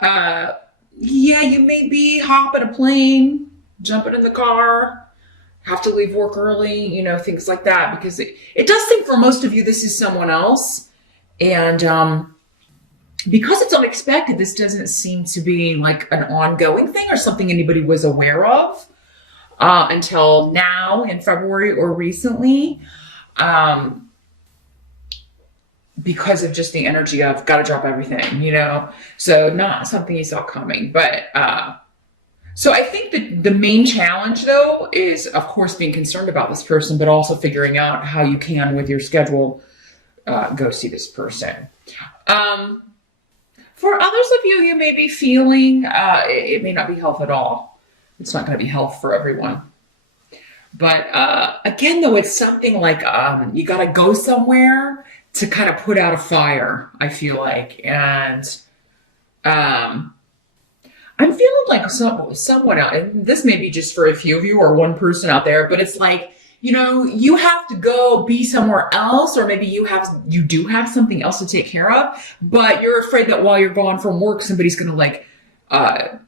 Uh, yeah, you may be hopping a plane, jumping in the car, have to leave work early, things like that, because it does think for most of you this is someone else. And because it's unexpected, this doesn't seem to be like an ongoing thing or something anybody was aware of until now in February or recently. Because of just the energy of got to drop everything. So not something you saw coming. But so I think that the main challenge, though, is, of course, being concerned about this person, but also figuring out how you can, with your schedule, go see this person. For others of you, you may be feeling it may not be health at all. It's not going to be health for everyone. But again, though, it's something like you got to go somewhere to kind of put out a fire, I feel like. And I'm feeling like someone out, and this may be just for a few of you or one person out there, but it's like, you have to go be somewhere else, or maybe you do have something else to take care of, but you're afraid that while you're gone from work, somebody's going to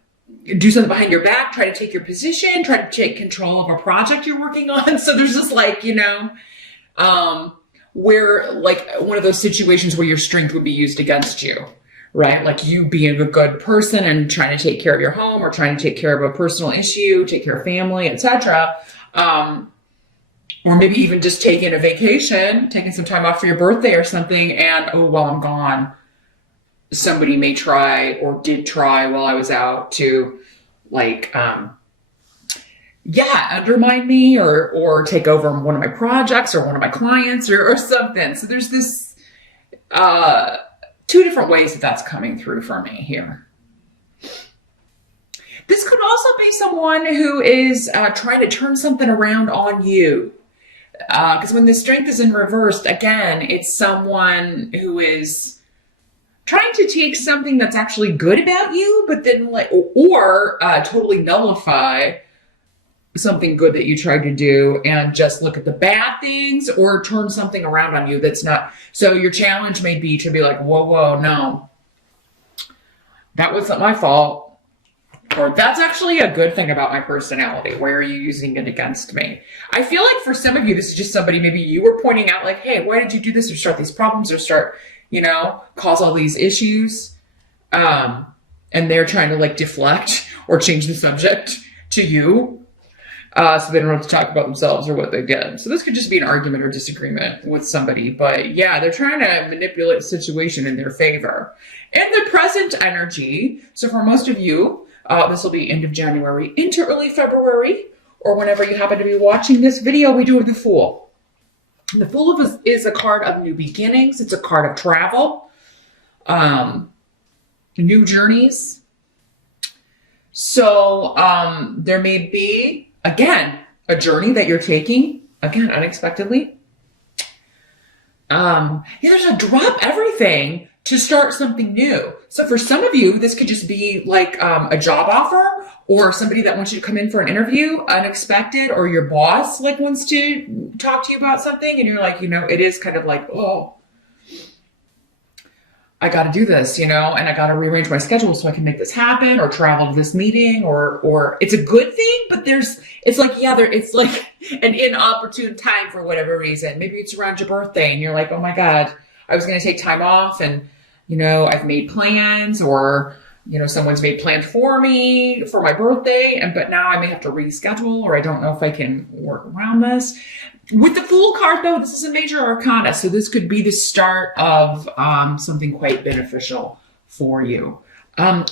do something behind your back, try to take your position, try to take control of a project you're working on. So there's just where like one of those situations where your strength would be used against you, right? Like you being a good person and trying to take care of your home, or trying to take care of a personal issue, take care of family, etc. Or maybe even just taking a vacation, taking some time off for your birthday or something. And while I'm gone, somebody may try or did try while I was out to undermine me or take over one of my projects or one of my clients or something. So there's this two different ways that's coming through for me here. This could also be someone who is trying to turn something around on you. Because when the strength is in reversed, again, it's someone who is trying to take something that's actually good about you, but then totally nullify something good that you tried to do and just look at the bad things, or turn something around on you that's not. So your challenge may be to be like, whoa, no, that wasn't my fault. Or that's actually a good thing about my personality. Why are you using it against me? I feel like for some of you, this is just somebody maybe you were pointing out like, hey, why did you do this, or start these problems, or start, cause all these issues. And they're trying to deflect or change the subject to you. So they don't have to talk about themselves or what they did. So this could just be an argument or disagreement with somebody. But yeah, they're trying to manipulate the situation in their favor. And the present energy. So for most of you, this will be end of January into early February, or whenever you happen to be watching this video, we do have the Fool. The Fool is a card of new beginnings. It's a card of travel, new journeys. So there may be, again, a journey that you're taking, again, unexpectedly. There's a drop everything to start something new. So for some of you, this could just be like a job offer, or somebody that wants you to come in for an interview, unexpected, or your boss wants to talk to you about something, and you're like, it is kind of like, oh, I got to do this, and I got to rearrange my schedule so I can make this happen, or travel to this meeting, or it's a good thing, but it's like an inopportune time for whatever reason. Maybe it's around your birthday and you're like, oh my God, I was going to take time off, and I've made plans, or someone's made plans for me for my birthday, but now I may have to reschedule, or I don't know if I can work around this. With the Fool card, though, this is a major arcana, so this could be the start of something quite beneficial for you.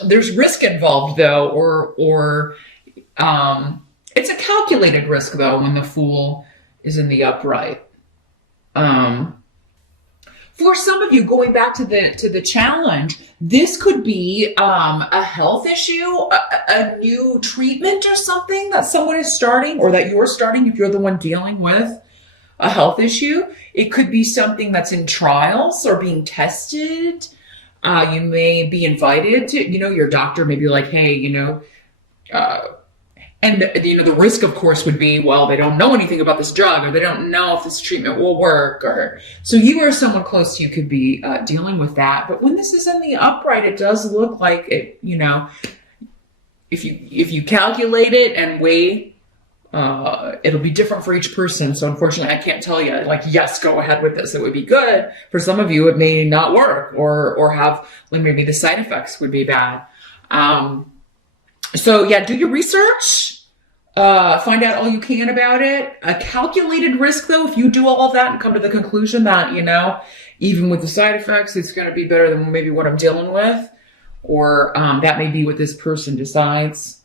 There's risk involved, though, or it's a calculated risk, though, when the Fool is in the upright. For some of you, going back to the challenge, this could be a health issue, a new treatment or something that someone is starting, or that you're starting if you're the one dealing with a health issue. It could be something that's in trials or being tested. You may be invited to, your doctor may be like, hey, And the risk, of course, would be, well, they don't know anything about this drug, or they don't know if this treatment will work, or so you or someone close to you could be dealing with that. But when this is in the upright, it does look like it. If you calculate it and weigh, it'll be different for each person. So unfortunately, I can't tell you like, yes, go ahead with this. It would be good. For some of you, it may not work, or have like maybe the side effects would be bad. So yeah, do your research. Find out all you can about it. A calculated risk, though, if you do all of that and come to the conclusion that, even with the side effects, it's going to be better than maybe what I'm dealing with, or that may be what this person decides.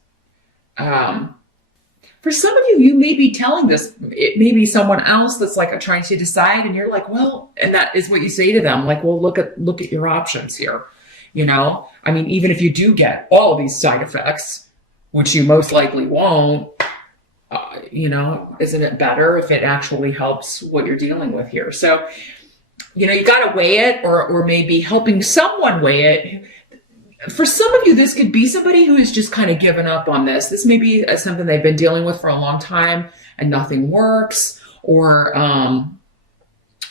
For some of you, you may be telling this, it may be someone else that's like trying to decide, and you're like, well, and that is what you say to them, like, well, look at your options here. I mean, even if you do get all of these side effects, which you most likely won't, isn't it better if it actually helps what you're dealing with here? So, you got to weigh it, or maybe helping someone weigh it. For some of you, this could be somebody who has just kind of given up on this. This may be something they've been dealing with for a long time and nothing works, or,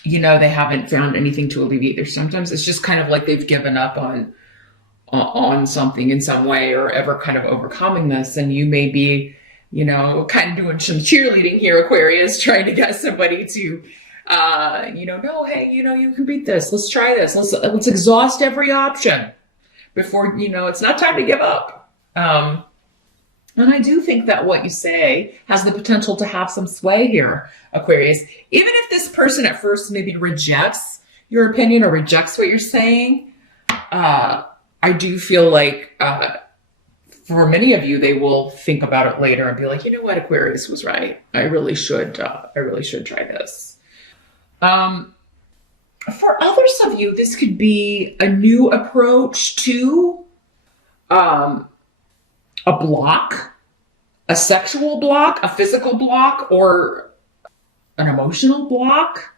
they haven't found anything to alleviate their symptoms. It's just kind of like they've given up on something in some way, or ever kind of overcoming this. And you may be, kind of doing some cheerleading here, Aquarius, trying to get somebody to, no, hey, you can beat this. Let's try this. Let's exhaust every option before, it's not time to give up. And I do think that what you say has the potential to have some sway here, Aquarius. Even if this person at first maybe rejects your opinion or rejects what you're saying, I do feel like for many of you, they will think about it later and be like, you know what, Aquarius was right. I really should try this. For others of you, this could be a new approach to a block, a sexual block, a physical block, or an emotional block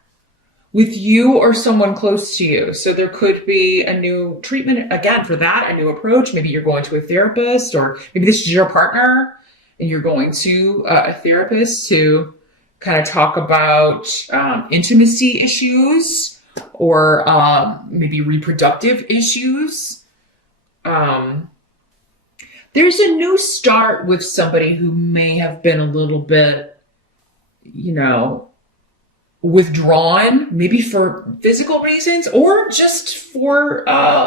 with you or someone close to you. So there could be a new treatment, again, for that, a new approach. Maybe you're going to a therapist, or maybe this is your partner and you're going to a therapist to kind of talk about intimacy issues, or maybe reproductive issues. There's a new start with somebody who may have been a little bit, withdrawn, maybe for physical reasons, or just for,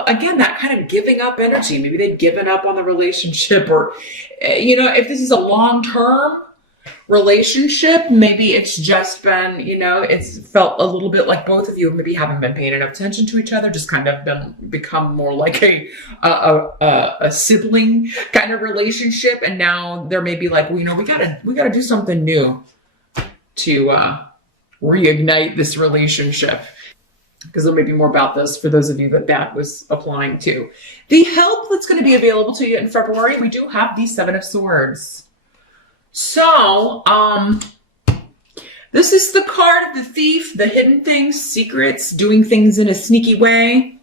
again, that kind of giving up energy. Maybe they've given up on the relationship, or, if this is a long-term relationship, maybe it's just been, it's felt a little bit like both of you maybe haven't been paying enough attention to each other, just kind of become more like a sibling kind of relationship. And now there may be like, we gotta do something new to, reignite this relationship, because there may be more about this for those of you that was applying to. The help that's going to be available to you in February, we do have the Seven of Swords. So, this is the card of the thief, the hidden things, secrets, doing things in a sneaky way.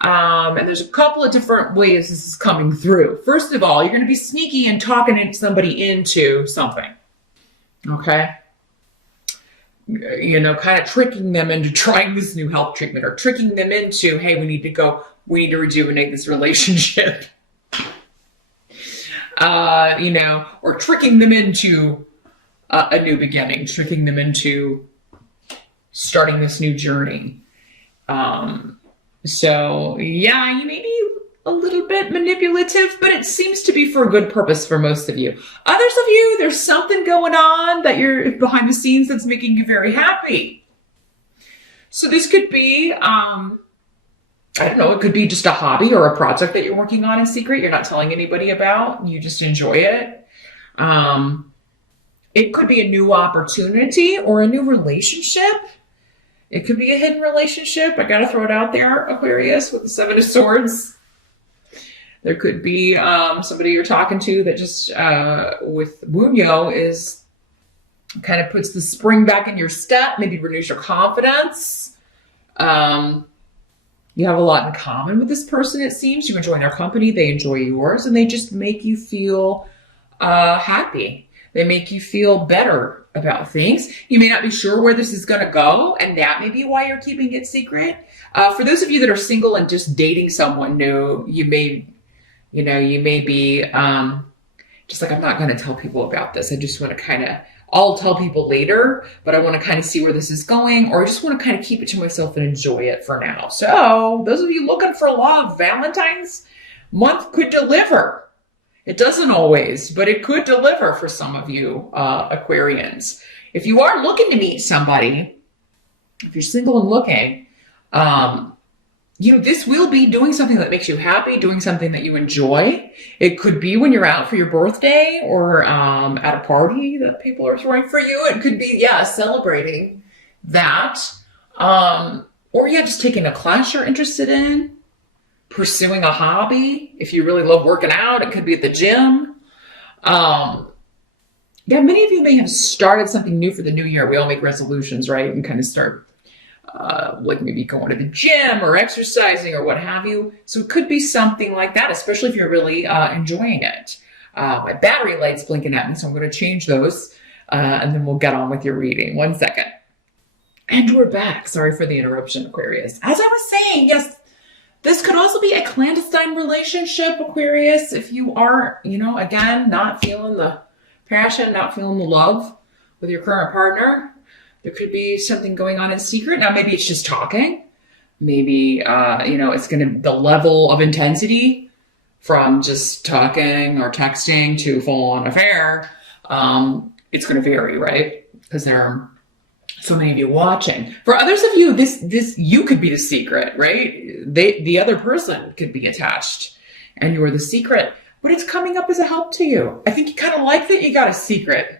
And there's a couple of different ways this is coming through. First of all, you're going to be sneaky and talking somebody into something. Okay? Kind of tricking them into trying this new health treatment, or tricking them into, hey, we need to rejuvenate this relationship. Or tricking them into a new beginning, tricking them into starting this new journey. So yeah, you may be a little bit manipulative, but it seems to be for a good purpose for most of you. Others of you, there's something going on that you're behind the scenes that's making you very happy. So this could be, I don't know, it could be just a hobby or a project that you're working on in secret. You're not telling anybody about. You just enjoy it. It could be a new opportunity or a new relationship. It could be a hidden relationship. I got to throw it out there, Aquarius, with the Seven of Swords. There could be somebody you're talking to that just, with Wunyo, is kind of puts the spring back in your step, maybe renews your confidence. You have a lot in common with this person, it seems. You enjoy their company, they enjoy yours, and they just make you feel happy. They make you feel better about things. You may not be sure where this is going to go, and that may be why you're keeping it secret. For those of you that are single and just dating someone new, you may be just like, I'm not going to tell people about this. I just want to I'll tell people later, but I want to kind of see where this is going, or I just want to kind of keep it to myself and enjoy it for now. So those of you looking for love, Valentine's month could deliver. It doesn't always, but it could deliver for some of you, Aquarians. If you are looking to meet somebody, if you're single and looking, this will be doing something that makes you happy, doing something that you enjoy. It could be when you're out for your birthday or at a party that people are throwing for you. It could be, celebrating that. Or just taking a class you're interested in, pursuing a hobby. If you really love working out, it could be at the gym. Many of you may have started something new for the new year. We all make resolutions, right? And kind of start like maybe going to the gym or exercising or what have you. So it could be something like that, especially if you're really enjoying it. My battery light's blinking at me, so I'm going to change those, and then we'll get on with your reading. 1 second. And we're back. Sorry for the interruption, Aquarius. As I was saying, yes, this could also be a clandestine relationship, Aquarius. If you are, again, not feeling the passion, not feeling the love with your current partner, there could be something going on in secret. Now, maybe it's just talking. Maybe, it's the level of intensity from just talking or texting to full-on affair. It's going to vary, right? Because there are so many of you watching. For others of you, this you could be the secret, right? The other person could be attached and you're the secret, but it's coming up as a help to you. I think you kind of like that you got a secret.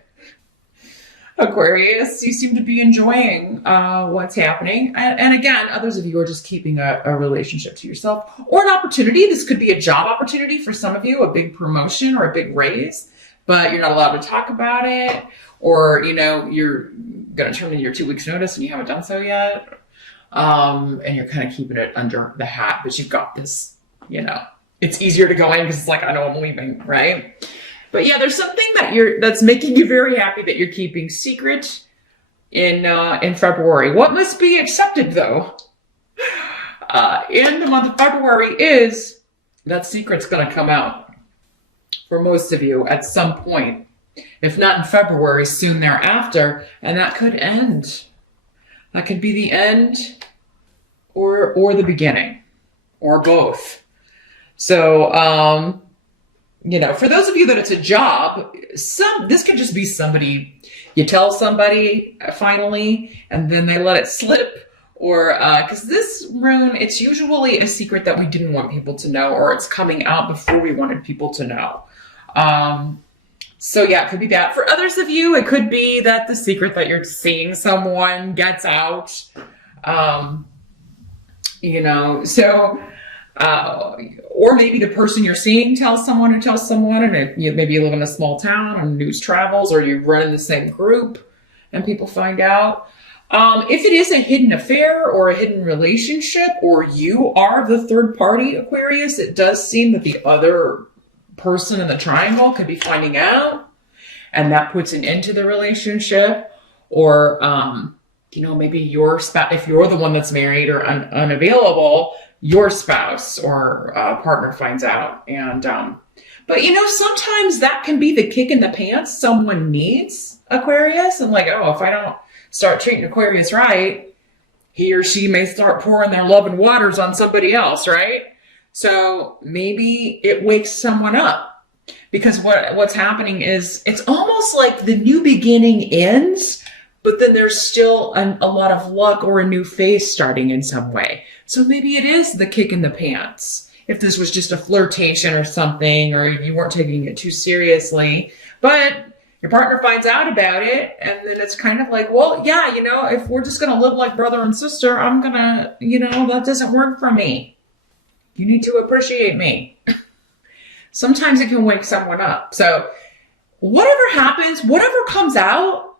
Aquarius, you seem to be enjoying what's happening. And again, others of you are just keeping a relationship to yourself or an opportunity. This could be a job opportunity for some of you, a big promotion or a big raise, but you're not allowed to talk about it. Or, you're going to turn in your 2 weeks notice and you haven't done so yet. And you're kind of keeping it under the hat, but you've got this, it's easier to go in because it's like, I know I'm leaving, right? But there's something that's making you very happy that you're keeping secret in February. What must be accepted though, in the month of February is that secret's going to come out for most of you at some point. If not in February, soon thereafter, and that could end. That could be the end or the beginning or both. So, for those of you that it's a job, this could just be somebody, you tell somebody finally, and then they let it slip, or, cause this rune, it's usually a secret that we didn't want people to know, or it's coming out before we wanted people to know. So it could be that. For others of you, it could be that the secret that you're seeing someone gets out, or maybe the person you're seeing tells someone, and maybe you live in a small town and news travels, or you run in the same group and people find out. If it is a hidden affair or a hidden relationship, or you are the third party, Aquarius, it does seem that the other person in the triangle could be finding out, and that puts an end to the relationship. Or, maybe your spouse, if you're the one that's married or unavailable, your spouse or partner finds out. And, but sometimes that can be the kick in the pants someone needs, Aquarius. And if I don't start treating Aquarius right, he or she may start pouring their love and waters on somebody else, right? So maybe it wakes someone up, because what's happening is it's almost like the new beginning ends, but then there's still a lot of luck or a new phase starting in some way. So maybe it is the kick in the pants. If this was just a flirtation or something, or you weren't taking it too seriously, but your partner finds out about it, and then it's kind of like, well, if we're just going to live like brother and sister, I'm going to, that doesn't work for me. You need to appreciate me. Sometimes it can wake someone up. So whatever happens, whatever comes out,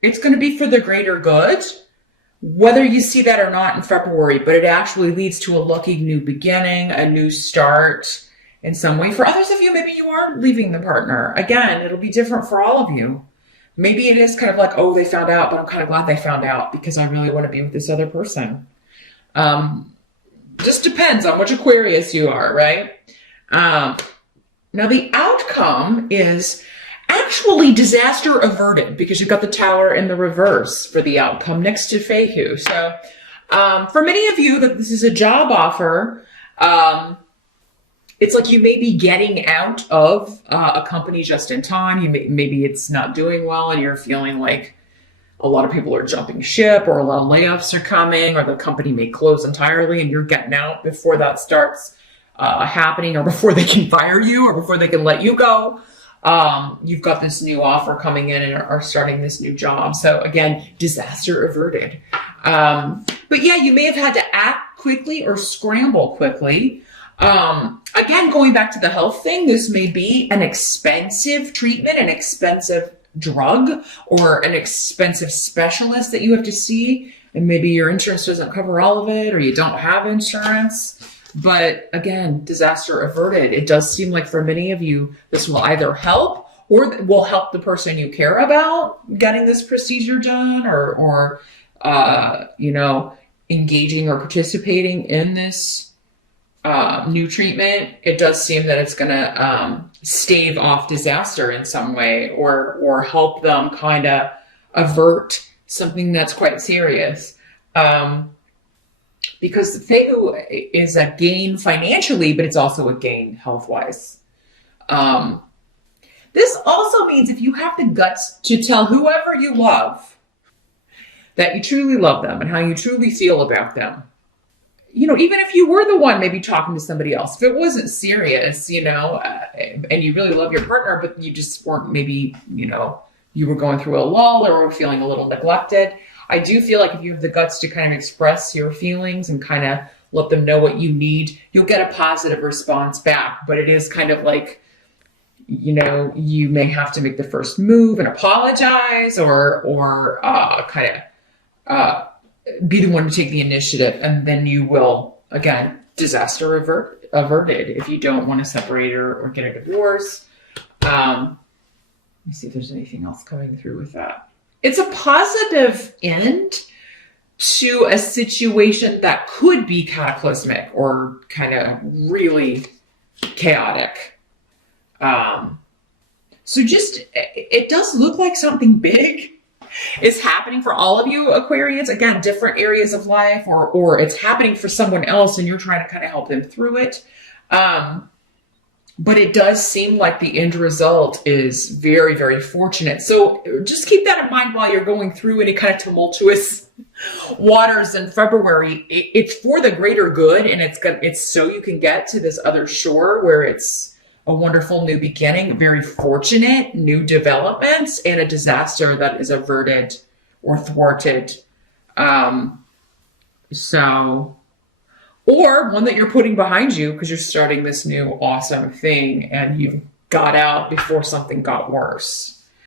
it's going to be for the greater good, whether you see that or not in February, but it actually leads to a lucky new beginning, a new start, in some way. For others of you, maybe you are leaving the partner. Again, it'll be different for all of you. Maybe it is kind of like, oh, they found out, but I'm kind of glad they found out because I really want to be with this other person. Just depends on which Aquarius you are, right? Now, the outcome is actually disaster averted because you've got the Tower in the reverse for the outcome next to Fehu. So for many of you, that this is a job offer, it's like you may be getting out of a company just in time. Maybe it's not doing well and you're feeling like a lot of people are jumping ship, or a lot of layoffs are coming, or the company may close entirely and you're getting out before that starts happening, or before they can fire you, or before they can let you go. You've got this new offer coming in and are starting this new job. So again, disaster averted. But yeah, you may have had to act quickly or scramble quickly. Again, going back to the health thing, this may be an expensive treatment, an expensive drug, or an expensive specialist that you have to see. And maybe your insurance doesn't cover all of it, or you don't have insurance. But again, disaster averted. It does seem like for many of you, this will either help or will help the person you care about getting this procedure done, or engaging or participating in this new treatment. It does seem that it's going to stave off disaster in some way, or help them kind of avert something that's quite serious. Because the Fehu is a gain financially, but it's also a gain health-wise. This also means if you have the guts to tell whoever you love that you truly love them and how you truly feel about them, even if you were the one maybe talking to somebody else, if it wasn't serious, and you really love your partner, but you just weren't, maybe, you were going through a lull or were feeling a little neglected, I do feel like if you have the guts to kind of express your feelings and kind of let them know what you need, you'll get a positive response back. But it is kind of like, you may have to make the first move and apologize, or kind of be the one to take the initiative. And then you will, again, disaster averted if you don't want to separate or get a divorce. Let me see if there's anything else coming through with that. It's a positive end to a situation that could be cataclysmic or kind of really chaotic. So it does look like something big is happening for all of you Aquarians. Again, different areas of life, or it's happening for someone else and you're trying to kind of help them through it. But it does seem like the end result is very, very fortunate. So just keep that in mind while you're going through any kind of tumultuous waters in February. It's for the greater good, and it's so you can get to this other shore where it's a wonderful new beginning, very fortunate new developments, and a disaster that is averted or thwarted. Or one that you're putting behind you because you're starting this new awesome thing and you got out before something got worse.